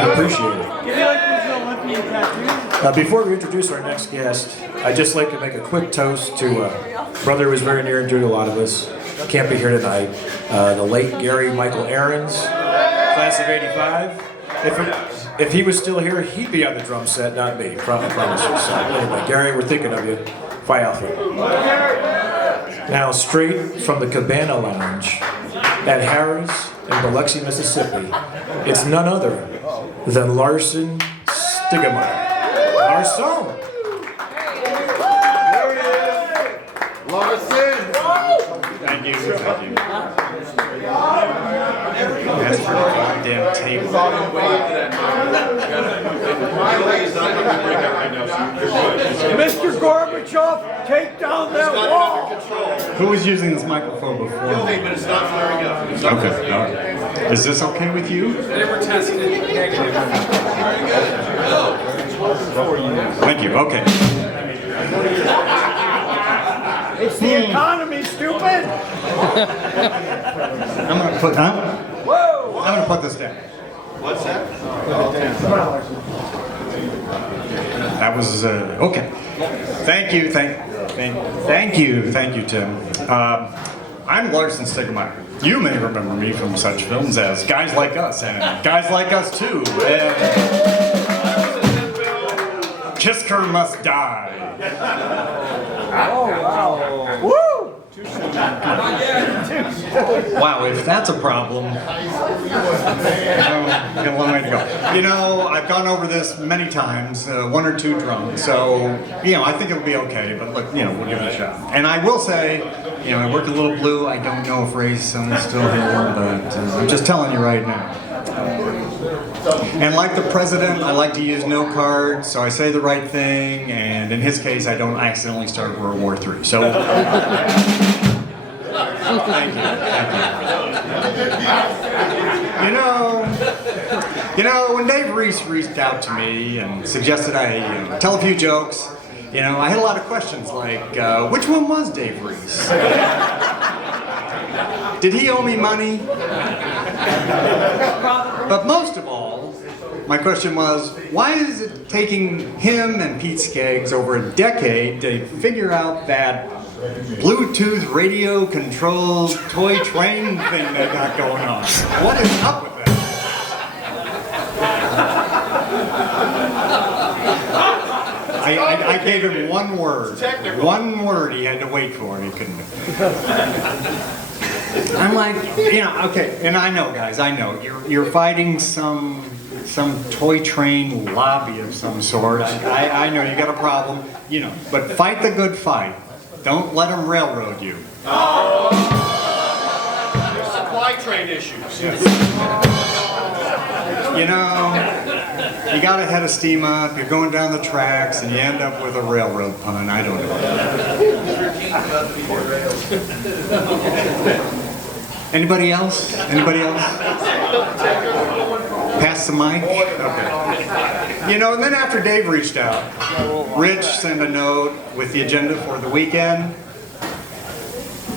I appreciate it. Give me like those Olympian tattoos. Before we introduce our next guest, I'd just like to make a quick toast to a brother who was very near and dear to a lot of us. Can't be here tonight. The late Gary Michael Ahrens, class of '85. If he was still here, he'd be on the drum set, not me. I promise you. So anyway, Gary, we're thinking of you. Phi Alpha. Now, straight from the Cabana Lounge at Harris in Biloxi, Mississippi, it's none other than Larson Stiegemeyer. Larson! Larson! Thank you. Thank you. That's for the goddamn table. Mr. Gorbachev, take down that wall. Who was using this microphone before? But it's not flaring up. Okay. All right. Is this okay with you? They were tested negative. Thank you. Okay. It's the economy, stupid. I'm gonna put. Huh? Whoa. I'm gonna put this down. What's that? That was okay. Thank you, thank you, Tim. I'm Larson Stiegemeyer. You may remember me from such films as Guys Like Us and Guys Like Us 2 and Kiss Her Must Die. Oh, wow. Woo! Wow, if that's a problem, you know, we got a long way to go. You know, I've gone over this many times, one or two drunk, so, you know, I think it'll be okay, but look, you know, we'll give it a shot. And I will say, you know, I work a little blue, I don't know if Ray's son's still here, but I'm just telling you right now. And like the president, I like to use no cards, so I say the right thing, and in his case, I don't accidentally start World War III. So, thank you. You know, when Dave Reese reached out to me and suggested I tell a few jokes, you know, I had a lot of questions like, which one was Dave Reese? Did he owe me money? But most of all, my question was, why is it taking him and Pete Skeggs over a decade to figure out that Bluetooth radio controlled toy train thing they got going on? What is up with that? I gave him one word. One word he had to wait for and he couldn't do it. I'm like, you know, okay, and I know, guys, I know you're fighting some toy train lobby of some sort. I know you got a problem, you know, but fight the good fight. Don't let them railroad you. There's supply train issues. You know, you got a head of steam up, you're going down the tracks, and you end up with a railroad pun. I don't know. Anybody else? Anybody else? Pass the mic? Okay. You know, and then after Dave reached out, Rich sent a note with the agenda for the weekend.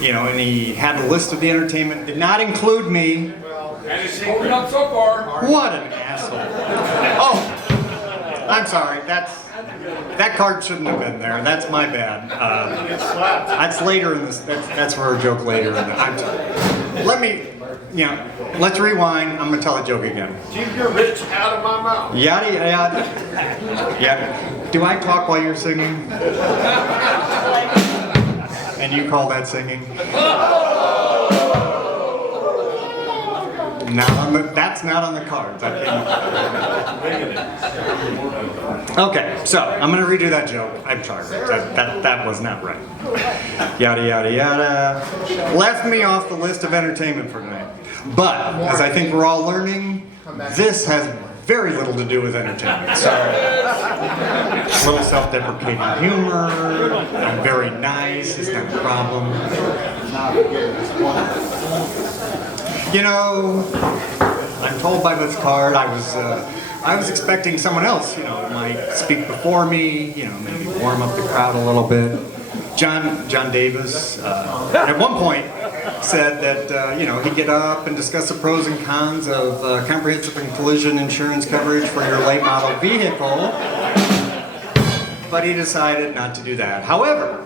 You know, and he had the list of the entertainment, did not include me. Holding up so far. What an asshole. Oh, I'm sorry, that card shouldn't have been there. That's my bad. That's later in this, that's for a joke later. Let me, you know, let's rewind. I'm gonna tell a joke again. Keep your rich out of my mouth. Yada yada. Yeah. Do I talk while you're singing? And you call that singing? That's not on the cards. I can't. Okay, so I'm gonna redo that joke. I'm sorry. That was not right. Yada yada yada. Left me off the list of entertainment for tonight. But as I think we're all learning, this has very little to do with entertainment. So, a little self-deprecating humor. I'm very nice. It's not a problem. You know, I'm told by this card I was expecting someone else, you know, might speak before me, you know, maybe warm up the crowd a little bit. John Davis, at one point, said that he'd get up and discuss the pros and cons of comprehensive and collision insurance coverage for your late model vehicle, but he decided not to do that. However,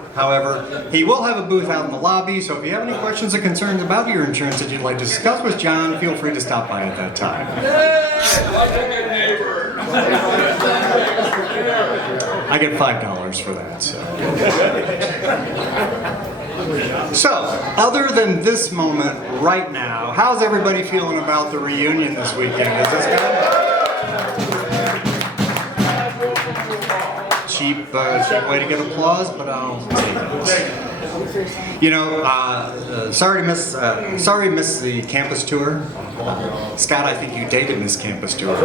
he will have a booth out in the lobby, so if you have any questions or concerns about your insurance that you'd like to discuss with John, feel free to stop by at that time. Like a good neighbor. I get $5 for that, so. So, other than this moment right now, how's everybody feeling about the reunion this weekend? Is this good? Cheap way to get applause, but I'll take it. Sorry to miss the campus tour. Scott, I think you dated Miss Campus Tour.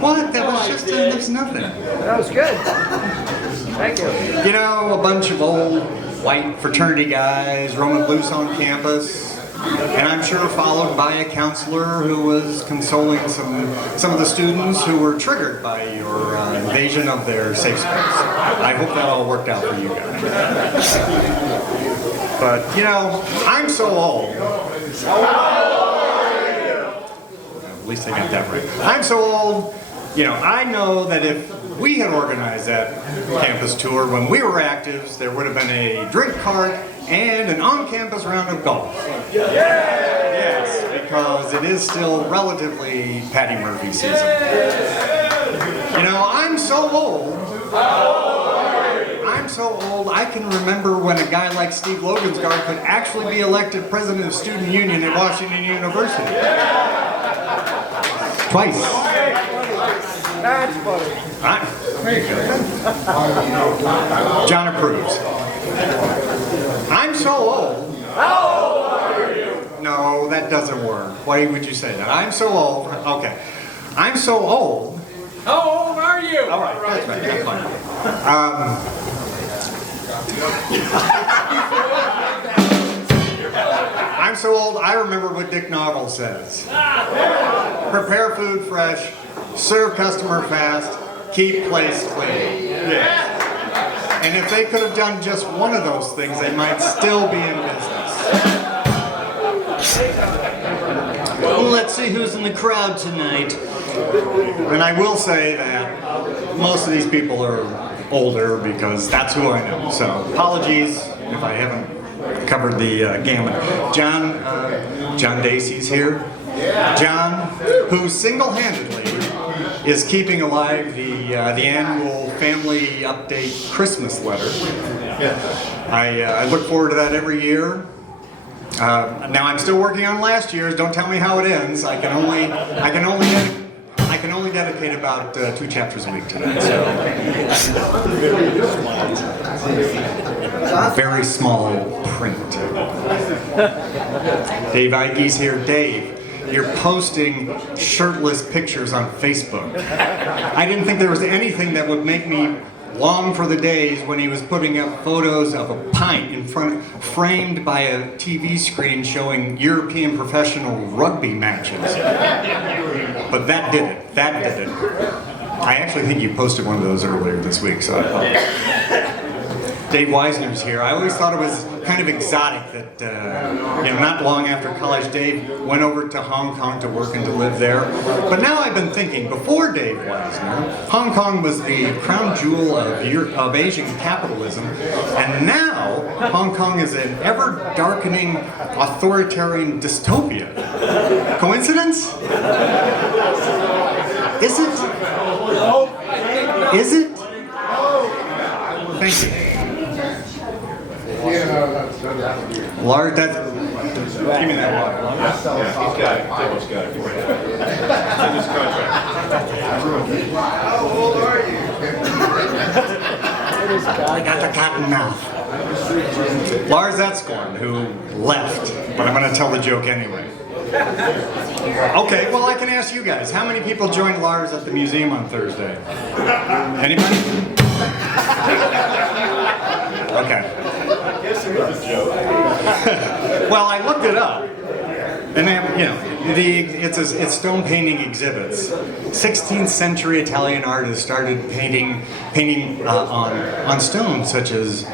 What? That was nothing. That was good. Thank you. A bunch of old white fraternity guys roaming loose on campus. And I'm sure followed by a counselor who was consoling some of the students who were triggered by your invasion of their safe space. I hope that all worked out for you guys. But, I'm so old. At least I got that right. I'm so old, I know that if we had organized that campus tour when we were actives, there would have been a drink cart and an on-campus round of golf. Yes, because it is still relatively Patty Murphy season. I'm so old. I'm so old, I can remember when a guy like Steve Logensgaard could actually be elected president of Student Union at Washington University. Twice. That's funny. There you go. John approves. I'm so old. How old are you? No, that doesn't work. Why would you say that? I'm so old. Okay. I'm so old. How old are you? All right, that's right. That's fine. I'm so old, I remember what Dick Noggle says. Prepare food fresh, serve customer fast, keep place clean. Yes. And if they could have done just one of those things, they might still be in business. Let's see who's in the crowd tonight. And I will say that most of these people are older because that's who I know. So apologies if I haven't covered the gamut. John Dacey's here. John, who single-handedly is keeping alive the annual Family Update Christmas letter. I look forward to that every year. Now I'm still working on last year's. Don't tell me how it ends. I can only dedicate about 2 chapters a week to that. So. Very small print. Dave Igey's here. Dave, you're posting shirtless pictures on Facebook. I didn't think there was anything that would make me long for the days when he was putting up photos of a pint in front, framed by a TV screen showing European professional rugby matches. But that did it. That did it. I actually think you posted one of those earlier this week, so I apologize. Dave Weisner's here. I always thought it was kind of exotic that, not long after college, Dave went over to Hong Kong to work and to live there. But now I've been thinking, before Dave Weisner, Hong Kong was the crown jewel of Asian capitalism, and now Hong Kong is an ever-darkening authoritarian dystopia. Coincidence? Is it? Is it? Thank you. Lard, give me that water. He's got it. Demo's got it. It's in his contract. How old are you? I got the cotton mouth. Lars Etzkorn, who left, but I'm going to tell the joke anyway. Okay, well I can ask you guys, how many people joined Lars at the museum on Thursday? Anybody? Okay. Well, I looked it up, and it's stone painting exhibits. 16th century Italian artists started painting on stone, such as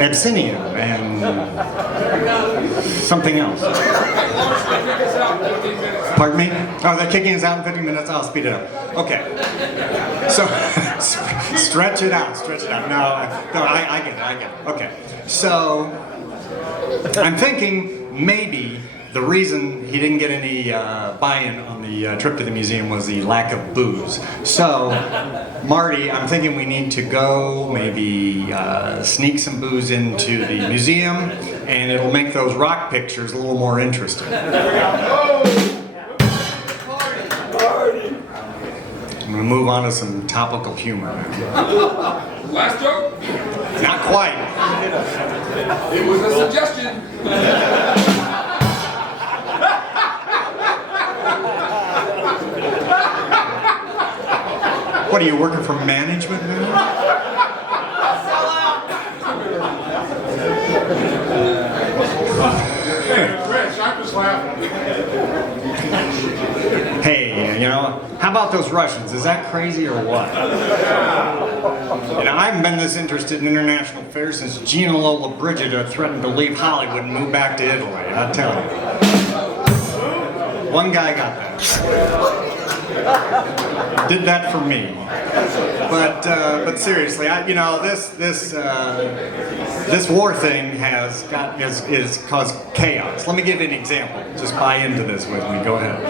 Abyssinia and something else. Pardon me? Oh, they're kicking us out in 50 minutes. I'll speed it up. Okay. So, stretch it out. No, I get it. Okay. So, I'm thinking maybe the reason he didn't get any buy-in on the trip to the museum was the lack of booze. So, Marty, I'm thinking we need to go maybe sneak some booze into the museum, and it'll make those rock pictures a little more interesting. I'm going to move on to some topical humor now. Last joke? Not quite. It was a suggestion. What, are you working for management now? Hey, Rich, I'm just laughing. Hey, you know, how about those Russians? Is that crazy or what? You know, I haven't been this interested in international affairs since Gina Lollobrigida threatened to leave Hollywood and move back to Italy, I tell you. One guy got that. Did that for me. But seriously, you know, this war thing is caused chaos. Let me give you an example. Just buy into this with me. Go ahead.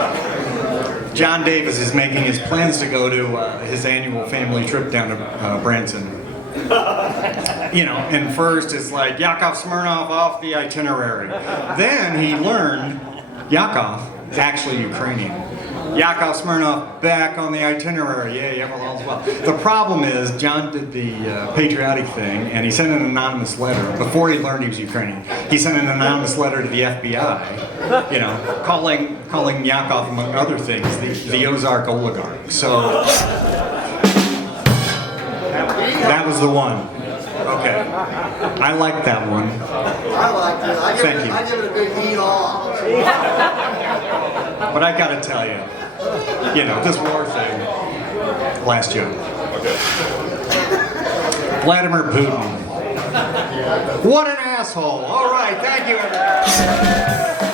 John Davis is making his plans to go to his annual family trip down to Branson. You know, and first it's like Yakov Smirnoff off the itinerary. Then he learned Yakov is actually Ukrainian. Yakov Smirnoff back on the itinerary. Yeah, well, all's well. The problem is, John did the patriotic thing, and he sent an anonymous letter. Before he learned he was Ukrainian, he sent an anonymous letter to the FBI, you know, calling Yakov, among other things, the Ozark oligarch. So, that was the one. Okay. I like that one. I like it. Thank you. I give it a big eat all. But I gotta tell you, you know, this war thing, last joke. Vladimir Putin. What an asshole. All right, thank you, everybody.